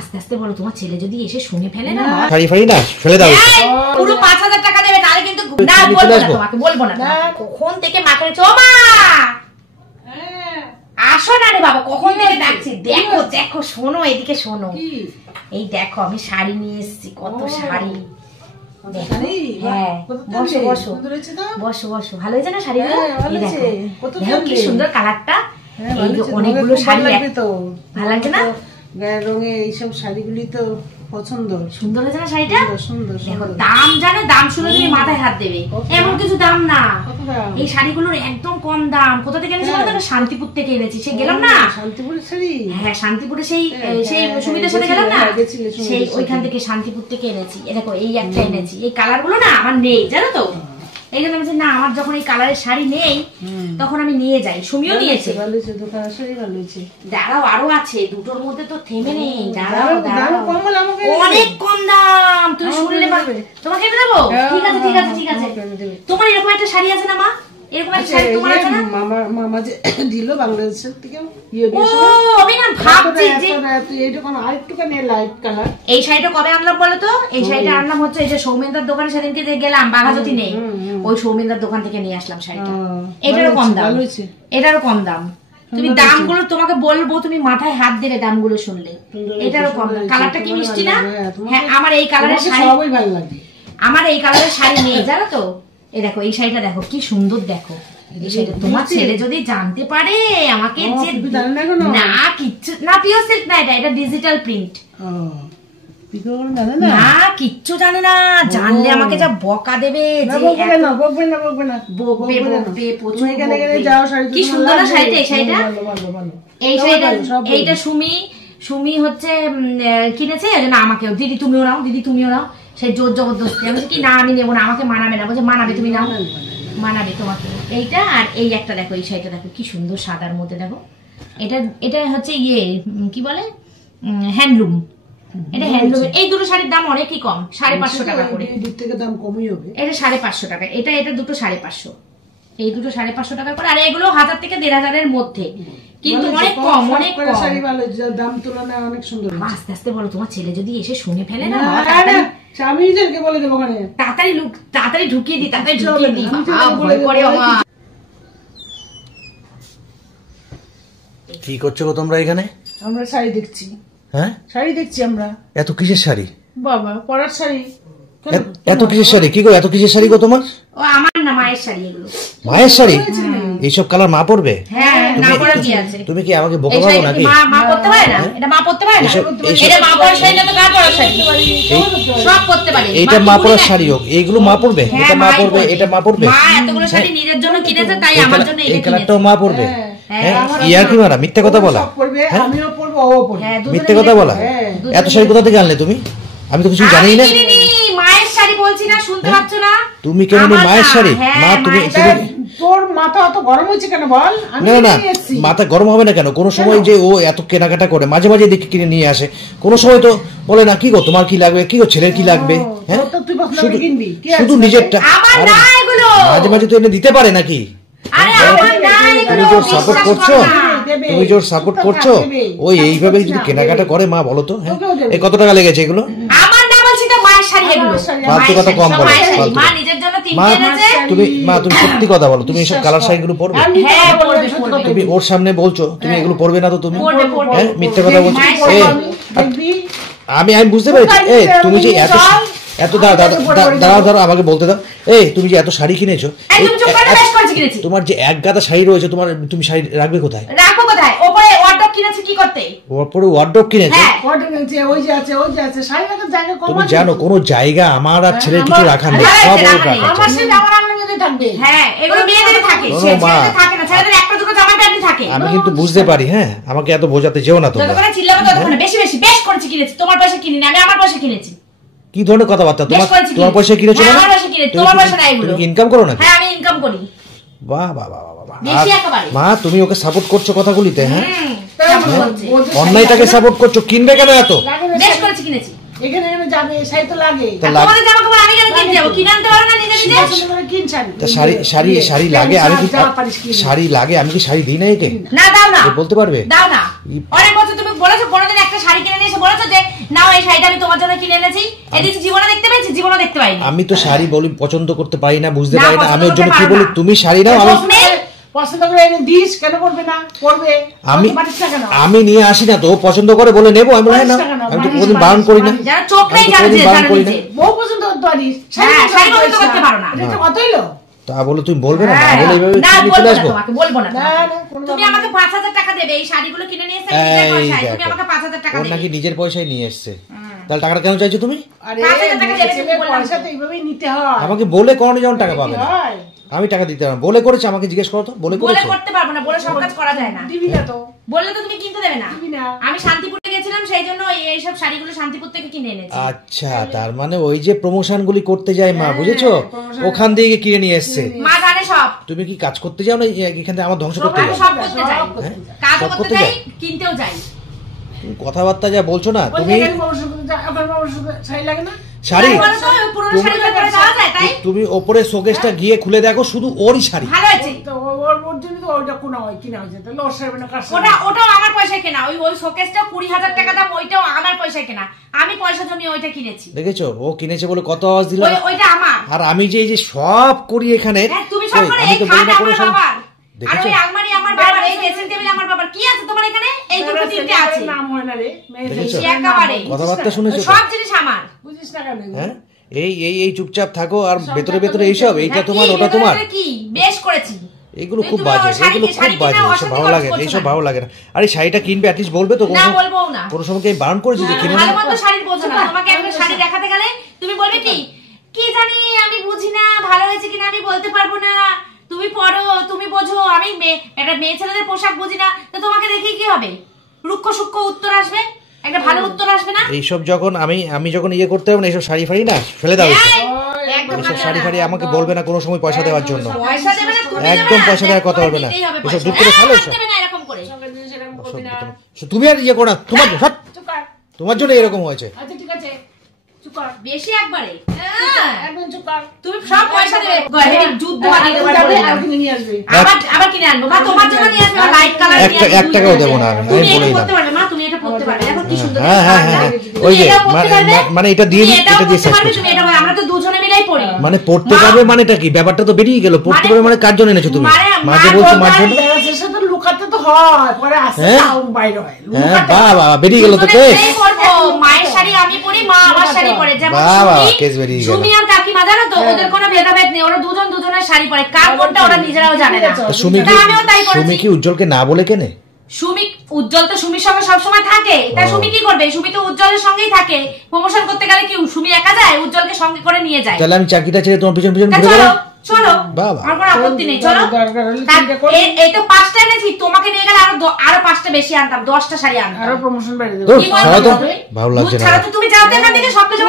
আস্তে আস্তে বলো, তোমার ছেলে যদি এসে শুনে ফেলে না, শাড়ি ফাড়ি না ফেলে দাও, পুরো 5000 টাকা দেবে, তাহলে কিন্তু না বলবো না, তোমাকে বলবো না। কখন থেকে মাকে ও মা আসো না রে বাবা, কখন থেকে ডাকছি। দেখো দেখো, শোনো এদিকে শোনো, এই দেখো আমি শাড়ি নিয়ে এসেছি, কত শাড়ি। হ্যাঁ বসো বসো বসো বসো, ভালো হয়েছে না শাড়িগুলো? দেখো কি সুন্দর কালারটা, অনেকগুলো শাড়ি। ভালো লাগছে না গায়ের রঙে এইসব শাড়িগুলি? তো পছন্দ, সুন্দর হয়েছে না শাড়িটা? দেখো দাম জানো, দাম শুনে তুমি মাথায় হাত দেবে, এমন কিছু দাম না। এই শাড়িগুলোর একদম কম দাম। কোথা থেকে এনেছি বলতো? শান্তিপুর থেকে এনেছি। সে গেলাম না শান্তিপুরের শাড়ি, হ্যাঁ শান্তিপুরে সেই সুবিধার সাথে গেলাম না, সেই ওইখান থেকে শান্তিপুর থেকে এনেছি। দেখো এই একটা এনেছি, এই কালার গুলো না আমার নেই জানো তো, এই জন্য আমি না, আমার যখন এই কালারের শাড়ি নেই তখন আমি নিয়ে যাই। সুমিও নিয়েছে, দাঁড়াও আরো আছে, দুটোর মধ্যে তো থেমে নেই। দাঁড়াও দাঁড়াও, অনেক কম দাম, তুমি শুনলে পারবে। তোমাকে এনে দেবো? ঠিক আছে ঠিক আছে ঠিক আছে। তোমার এরকম একটা শাড়ি আছে না মা? এরকম একটা শাড়ি তোমার আছে না? মামা যে দিল বাংলাদেশের থেকে, ও আমি না ভাবছি যে এইটা কোন আরেকটুখানি লাইট কালার। এই শাড়িটা কবে আনলাম বলো তো? এই শাড়িটা আনলাম হচ্ছে এই যে সৌমেন্দার দোকানে সেদিনকে গেলাম, বাঘাযতীন নেই, ওই সৌমেন্দার দোকান থেকে নিয়ে আসলাম শাড়িটা। এটারও কম দাম, এটারও কম দাম। তুমি দামগুলো তোমাকে বলবো, তুমি মাথায় হাত দেবে দামগুলো শুনলে। এটারও কম দাম। কালারটা কি মিষ্টি না? হ্যাঁ আমার এই কালারের শাড়ি সবই ভালো লাগে। আমার এই কালারের শাড়ি নেই জানো তো। এই দেখো এই শাড়িটা দেখো কি সুন্দর, দেখো এই শাড়িটা। তোমার ছেলে যদি জানতে পারে আমাকে যে না কিচ্ছু না, পিওর সিল্ক না, এটা ডিজিটাল প্রিন্ট না, কিচ্ছু জানে না। জানলে আমাকে যা বকা দেবে, কি সুন্দর না শাড়িটা। এই শাড়িটা, এই শাড়িটা, এইটা সুমি হচ্ছে কিনেছে, না আমাকে দিদি তুমিও নাও, দিদি তুমিও নাও, সেই জোর জবরদস্তি। আমি কি না আমি নেবো না, আমাকে মানাবে না। বলছে মানাবে, তুমি নাও, মানাবে তোমাকে। এইটা আর এই একটা দেখো, এই শাড়িটা দেখো কি সুন্দর সাদার মধ্যে। দেখো এটা, এটা হচ্ছে ইয়ে কি বলে, হ্যান্ডলুম। এটা হ্যান্ডলুম। এই দুটো শাড়ির দাম অনেকই কম, 550 টাকা করে। দাম কমই হবে। এটা 550 টাকা, এটা এটা দুটো 550, এই দুটো 550 টাকা করে। আর এগুলো 1000 থেকে 1500 মধ্যে, কিন্তু অনেক কম, অনেক কম। শাড়ি ভালো, দাম তুলনায় অনেক সুন্দর। আস্তে আস্তে বলো, তোমার ছেলে যদি এসে শুনে ফেলে না, স্বামীদেরকে বলে দেবো, তাড়াতাড়ি ঢুকিয়ে দিই, তাড়াতাড়ি ঢুকিয়ে দিই। ভয় করে আমার। কি করছো গো তোমরা এখানে? আমরা শাড়ি দেখছি। হ্যাঁ শাড়ি দেখছি আমরা। এত কিসের শাড়ি? বাবা পরার শাড়ি। এত কিসের শাড়ি? কি গো এত কিসের শাড়ি গো তোমার? ও আমার না, মায়ের শাড়ি এগুলো। মায়ের শাড়ি? এইসব কালার মা পরবে? হ্যাঁ না পরা কি আছে? তুমি কি আমাকে বোকা ভাবো নাকি? মা পরতে পারে না? এটা মা পরতে পারে না? এটা মা পরার শাড়ি না তো কার পরার শাড়ি? সব পরতে পারে। এইটা মা পরার শাড়ি হোক, এইগুলো মা পরবে? এটা মা পরবে, এটা মা পরবে। মা এতগুলো শাড়ি নিজের জন্য কিনেছে, তাই আমার জন্য এই কালারটাও মা পরবে? ইয়ার কি মারা, মিথ্যে কথা বলা। আমিও পরবো, ও পরবে। মিথ্যে কথা বলা। এত শাড়ি কোথা থেকে আনলে তুমি? আমি তো কিছু জানি না। মায়ের শাড়ি বলছি না, শুনতে পাচ্ছ না? তুমি কেন মায়ের শাড়ি? মা তুমি তোর মাথা অত গরম হচ্ছে কেন বল? না না মাথা গরম হবে না কেন? কোন সময় যে ও এত কেনাকাটা করে, মাঝে মাঝে দেখে কিনে নিয়ে আসে, কোন সময় তো বলে না কি গো তোমার কি লাগবে, কি গো ছেলের কি লাগবে। হ্যাঁ শুধু নিজেরটা, মাঝে মাঝে তো এনে দিতে পারে নাকি? তুমি জোর সাপোর্ট করছো, তুমি জোর সাপোর্ট করছো। ওই এইভাবে যদি কেনাকাটা করে মা, বলো তো হ্যাঁ এই কত টাকা লেগেছে এগুলো? তুমি সত্যি কথা বলো, তুমি এইসব কালার শাড়িগুলো পরবে? তুমি ওর সামনে বলছো তুমি এগুলো পরবে না, তো তুমি হ্যাঁ মিথ্যে কথা বলছো। আমি বুঝতে পেরেছি। তুমি যে এত দাঁড়াও আমাকে বলতে দাও। তুমি যে এত শাড়ি কিনেছো, তোমার যে এক গাদা শাড়ি রয়েছে, তুমি শাড়ি রাখবে কোথায়? রাখবো কোথায়? ওপরে ওয়ার্ডরোব কিনেছি, কি করতে? ওপরে ওয়ার্ডরোব কিনেছো? ওই যে আছে, ওই যে আছে, শাড়ি রাখার জায়গা কম। তুমি জানো কোন জায়গা আমার আর ছেলের কিছু রাখার নেই, সব ওর রাখা আছে। আমার সাথে আমার আনন্দে থাকবে। হ্যাঁ এগুলো মেয়েদের থাকে, ছেলেদের থাকে না। ছেলেদের একটা দুটো জামা প্যান্ট থাকে। আমি কিন্তু বুঝতে পারি। হ্যাঁ আমাকে এত বোঝাতে যেও না তোমরা। যতক্ষণ চিল্লাবো ততক্ষণ বেশি বেশি বেশ করেছি কিনেছি। তোমার পয়সা কিনি না, আমি আমার পয়সা কিনেছি। কি ধরনের কথাবার্তা? তোমার পয়সা কিনেছো না? আমার পয়সা কিনেছি, তোমার পয়সা নাই। এগুলো তুমি ইনকাম করো না? হ্যাঁ আমি ইনকাম করি। বাহ বাহ বাহ বাহ, মা তুমি ওকে সাপোর্ট করছো কথাগুলিতে? হ্যাঁ অন্যায়টাকে সাপোর্ট করছো। কিনবে কেন এত? বেশ করেছি কিনেছি। এখানে যাবে শাড়ি তো লাগে। তোমাদের জামা কাপড় আমি কেন কিনতে যাব? কিনে আনতে পারো না নিজে নিজে? কিন শাড়ি। তা শাড়ি লাগে। আমি কি শাড়ি লাগে? আমি কি শাড়ি দিই না একে? না দাও না। বলতে পারবে? দাও না। অনেক বছর তুমি বলেছো, কোনোদিন একটা শাড়ি কিনে নিয়ে এসে বলেছো যে নাও এই শাড়িটা আমি তোমার জন্য কিনে এনেছি। এদিকে জীবনে দেখতে পেয়েছি, জীবনে দেখতে পাইনি। আমি তো শাড়ি বলি পছন্দ করতে পারি না, বুঝতে পারি না। আমি ওর জন্য কি বলি, তুমি শাড়ি নাও, পছন্দ করে এনে দিস, কেন করবে না? করবে। আমি নিয়ে আসি না তো, পছন্দ করে বলে নেবো। আমি বলি না, আমি তো কোনোদিন বারণ করি না। যারা চোখ নেই জানে যে জানে নিজে বউ পছন্দ করতে পারিস, শাড়ি পছন্দ করতে পারো না। এটা কত হইলো? তা বলো তুমি বলবে না, না বলে এইভাবে না চলে বলবো না, আসবো? তোমাকে বলবো না। না তুমি আমাকে 5000 টাকা দেবে, এই শাড়িগুলো কিনে নিয়ে এসে নিজের পয়সায় তুমি আমাকে 5000 টাকা ওর দেবে। নাকি নিজের পয়সায় নিয়ে এসেছে, তাহলে টাকাটা কেন চাইছো তুমি? আরে ছেলের পয়সা তো এইভাবেই নিতে হয়। আমাকে বলে কোন যেমন টাকা পাবে না, আমি টাকা দিতে পারবো। বলে করেছে, আমাকে জিজ্ঞেস করো তো, বলে বলে করেছে? করতে পারবো না, বলে সব কাজ করা যায় না। দিবি না তো? বললে তো তুমি কিনতে দেবে না। দিবি না। আমি শান্তিপুরে গেছিলাম, সেই জন্য এই সব শাড়িগুলো শান্তিপুর থেকে কিনে এনেছি। আচ্ছা, তার মানে ওই যে প্রমোশন গুলি করতে যায় মা, বুঝেছো? ওখান থেকে কিনে নিয়ে এসছে। মা জানে সব। তুমি কি কাজ করতে যাও না এখান থেকে আমার ধ্বংস করতে আমি যাও? সব করতে যাই, কাজও করতে যাই, কিনতেও যাই। তুমি কথাবার্তা যা বলছো না, তুমি শাড়ি লাগে না? শাড়ি পুরনো শাড়িগুলো পরে যাওয়া যায়, তাই তুমি ওপরে শোকেসটা গিয়ে খুলে দেখো, শুধু ওরই শাড়ি। ভালো আছে। তো ওর জন্য তো ওইটা কিনা হয়েছে, তাহলে ওর শাড়ি না কার শাড়ি? ওটাও আমার পয়সায় কেনা। ওই শোকেসটা 20000 টাকা দাম, ওইটাও আমার পয়সায় কেনা। আমি পয়সা জমিয়ে ওইটা কিনেছি। দেখেছো, ও কিনেছে বলে কত আওয়াজ দিল। ওইটা আমার। আর আমি যে এই যে সব করি এখানে, তুমি সব করে, আমি এই তো খাট বলি না কোনো আমার শাড়ি। বাবার, আর দেখেছো? ওই আলমারি আমার বাবার, এই ড্রেসিং টেবিল আমার বাবার। কি আছে তোমার এখানে? এই দুটো তিনটে আছে। নাম হয় না রে, দেখেছো? একেবারে কথাবার্তা শুনেছো তো? সব জিনিস আমার। বুঝিস না কেন? হ্যাঁ, এই চুপচাপ থাকো, আর ভেতরে ভেতরে এইসব, এইটা তোমার ওটা তোমার। কি বেশ করেছি। এগুলো খুব বাজে, এগুলো খুব বাজে, এইসব ভালো লাগে না, এইসব ভালো লাগে না। আরে শাড়িটা কিনবে, অ্যাটলিস্ট বলবে তো। না বলবো না। কোনো সময় কি বারণ করেছি যে কিনে ভালো না? মতো শাড়ি বোঝো না। তোমাকে একটা শাড়ি দেখাতে গেলে তুমি বলবে কি, কি জানি আমি বুঝি না, ভালো হয়েছে কিনা আমি বলতে পারবো না, তুমি পড়ো, তুমি বোঝো, আমি একটা মেয়ে ছেলেদের পোশাক বুঝি না, তো তোমাকে দেখি কি হবে? রুক্ষ সূক্ষ্ম উত্তর আসবে, একটা ভালো উত্তর আসবে না। এইসব যখন আমি যখন ইয়ে করতে হবে না, এইসব শাড়ি ফাড়ি না ফেলে দাও। এইসব শাড়ি ফাড়ি আমাকে বলবে না কোনো সময় পয়সা দেওয়ার জন্য। পয়সা দেবে না, তুমি একদম পয়সা দেওয়ার কথা বলবে না। এসব দূর করে ফেলো এসব। এরকম করে তুমি আর ইয়ে করো না, তোমার জন্য এরকম হয়েছে। আচ্ছা ঠিক আছে, চুপ কর। বেশি একবারে একদম চুপ কর। তুমি সব পয়সা দেবে, যুদ্ধ নিয়ে আসবে। আবার কিনে আনবো মা, তোমার জন্য নিয়ে আসবো। লাইট কালার নিয়ে আসবো, 1 টাকাও দেবো না, আমি তুমি এটা বলেই পড়তে না। পারবে মা, তুমি এটা পড়তে পারবে। দেখো কি সুন্দর। হ্যাঁ, ওই যে মানে এটা দিয়ে শেষ করছি। তুমি এটা আমরা তো দুজনে মিলেই পড়ি। মানে পড়তে পারবে মানেটা কি? ব্যাপারটা তো বেরিয়ে গেল। পড়তে পারবে মানে কার জন্য এনেছো তুমি? মাঝে বলছো মার জন্য। লুকাতে তো হয়, পরে আসতে বাইরে হয়। হ্যাঁ, বাবা বেরিয়ে গেল তো কেস। মায়ের শাড়ি আমি পরি, মা আমার শাড়ি পরে। যেমন কেস বেরিয়ে গেল। সুমি আর কাকিমা জানো তো, ওদের কোনো ভেদাভেদ নেই, ওরা দুজনের শাড়ি পরে। কার কোনটা ওরা নিজেরাও জানে না। সুমি কি উজ্জ্বলকে না বলে কেনে? সুমি উজ্জ্বল তো সুমির সঙ্গে সবসময় থাকে, তাই সুমি কি করবে? সুমি তো উজ্জ্বলের সঙ্গেই থাকে। প্রমোশন করতে গেলে কি সুমি একা যায়? উজ্জ্বলকে সঙ্গে করে নিয়ে যায়। তাহলে আমি চাকরিটা ছেড়ে তোমার পিছন পিছন ঘুরে গেলাম। চলো, বাবা আমার কোনো আপত্তি নেই, চলো। এই তো 5টা এনেছি, তোমাকে নিয়ে গেলে আরো 5টা বেশি আনতাম, 10টা শাড়ি আনতাম। আরো প্রমোশন বেড়ে যাবে। ভালো লাগছে না। তুমি যাও তো এখান থেকে, সবকিছু